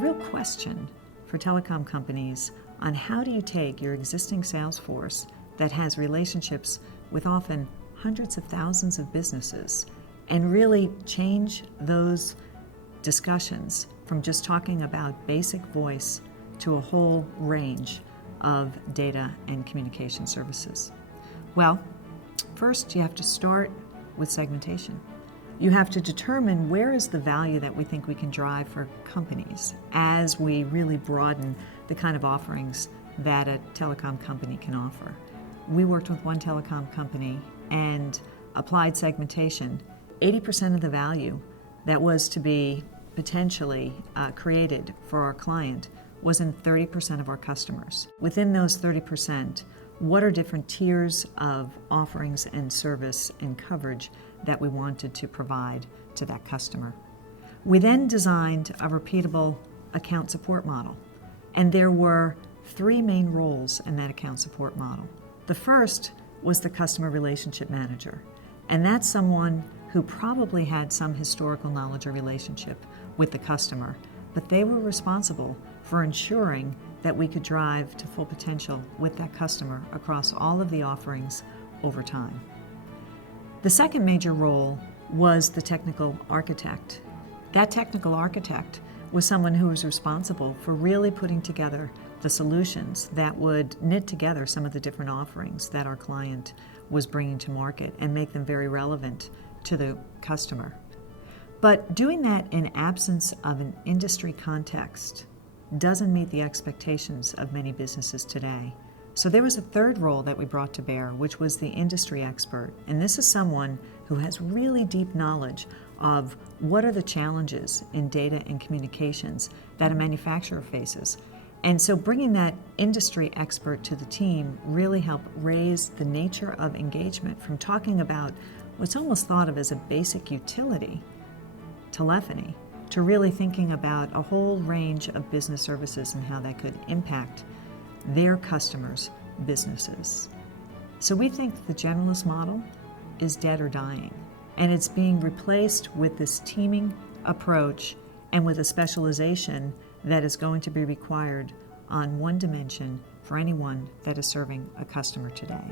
real question for telecom companies on how do you take your existing sales force that has relationships with often hundreds of thousands of businesses and really change those discussions from just talking about basic voice to a whole range of data and communication services. Well, first you have to start with segmentation. You have to determine where is the value that we think we can drive for companies as we really broaden the kind of offerings that a telecom company can offer. We worked with one telecom company and applied segmentation. 80% of the value that was to be potentially created for our client was in 30% of our customers. Within those 30%, what are different tiers of offerings and service and coverage that we wanted to provide to that customer? We then designed a repeatable account support model, and there were 3 main roles in that account support model. The first was the customer relationship manager, and that's someone who probably had some historical knowledge or relationship with the customer, but they were responsible for ensuring that we could drive to full potential with that customer across all of the offerings over time. The second major role was the technical architect. That technical architect was someone who was responsible for really putting together the solutions that would knit together some of the different offerings that our client was bringing to market and make them very relevant to the customer. But doing that in absence of an industry context doesn't meet the expectations of many businesses today. So there was a third role that we brought to bear, which was the industry expert. And this is someone who has really deep knowledge of what are the challenges in data and communications that a manufacturer faces. And so bringing that industry expert to the team really helped raise the nature of engagement from talking about what's almost thought of as a basic utility, telephony, to really thinking about a whole range of business services and how that could impact their customers' businesses. So we think the generalist model is dead or dying, and it's being replaced with this teaming approach and with a specialization that is going to be required on one dimension for anyone that is serving a customer today.